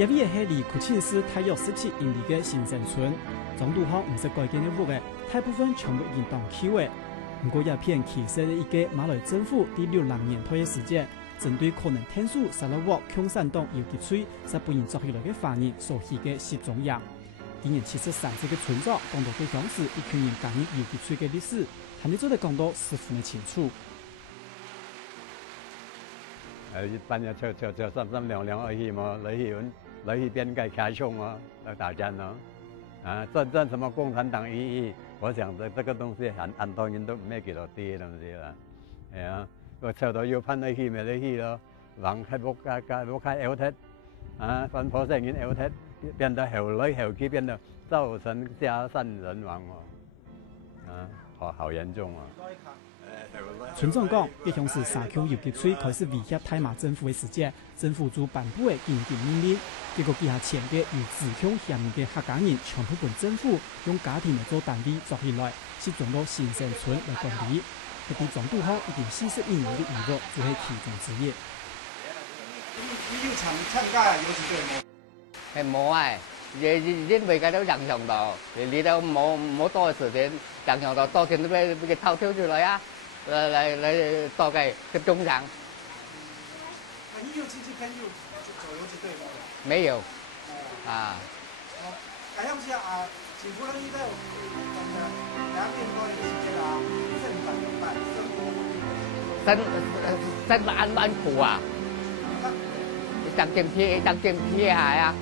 一位係離庫沁市大約17英里嘅新城村，總督府唔是改建的屋嘅，大部分全部已經當起嘅。不過一片其實係一個馬來政府第60年代嘅時間，針對可能天數沙拉沃共產黨游擊區，是本人作起來嘅犯人所起嘅集中營。今年73歲嘅村長講到佢當時一群人加入游擊區嘅歷史，還你做得講到十分的清楚。一般就三兩而已嘛，來去邊界開槍嘛，來打仗咯。戰什麼共產黨意義？我想這個東西很多人都唔咩幾多啲東西啦。係啊，我朝到要噴去咪去咯，橫開屋開out hết，分破成件out hết，變到後來後期變到造成家散人亡喎，好嚴重啊！村長講，一向是沙丘游擊區開始威脅大馬政府嘅時節，政府就頒布嘅緊急命令，結果旗下前嘅與自強嫌疑嘅客家人全部本政府用家庭嚟做單位作起來，集中到新城村嚟管理。佢對總督府已經41年嘅遺落，就係其中之一。你有參加游擊隊冇？係冇啊！因為佢都影響到，你都冇多時間影響到，多錢都俾佢偷跳出來啊！嚟多嘅集中營。你有親戚朋友做游擊隊冇？沒有。啊。咁樣子啊，政府呢都兩年多嘅時間啊，生活安苦啊！當政批下啊！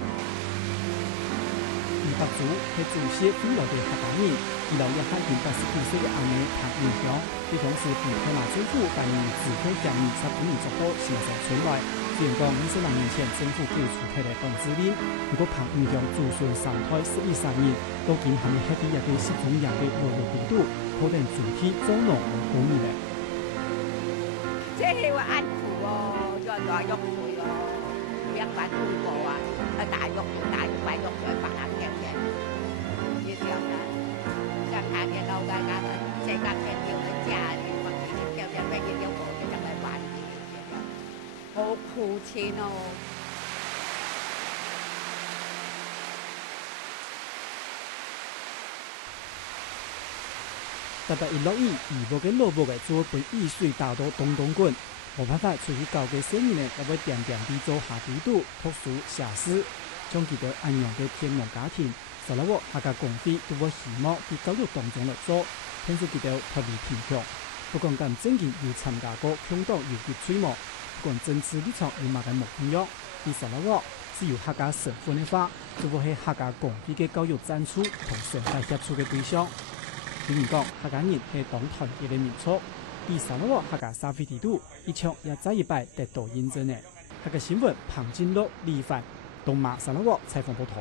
白族係祖先古來嘅客家人，而留一刻原89歲嘅阿妹彭元祥，佢當時被大馬政府帶領自強嫌疑15年捉到新城村內。雖然講56年前政府叫出佢哋當指令，如果彭元祥祖孫三胎11、12年，到今還未喺啲一個集中營嘅落入地度，可能主體遭農和公義咧。即係話安苦喎，再喐佢咯，一晚都過啊，大喐擺喐佢白眼嘅。好苦錢哦！特別一落雨，移步嘅落步嘅做本雨水打到東莞，冇辦法出去搞嘅生意呢，就會點地做下地度特殊設施，將佢哋安養嘅偏農家庭。沙拉沃客家公會都會希望喺教育當中嚟做，聽說佢哋脫離貧窮。不過咁正經要參加過共黨游擊區冇，不過政治立場有乜嘅目標？喺沙拉沃是由客家社會嘅話，就會係客家公會嘅教育贊助同上大協助嘅對象。譬如講，客家人係當團結嘅民族，喺沙拉沃客家社會地度一場也再一擺得到認證嘅。客家新聞彭金樂、李凡、東馬沙拉沃採訪報道。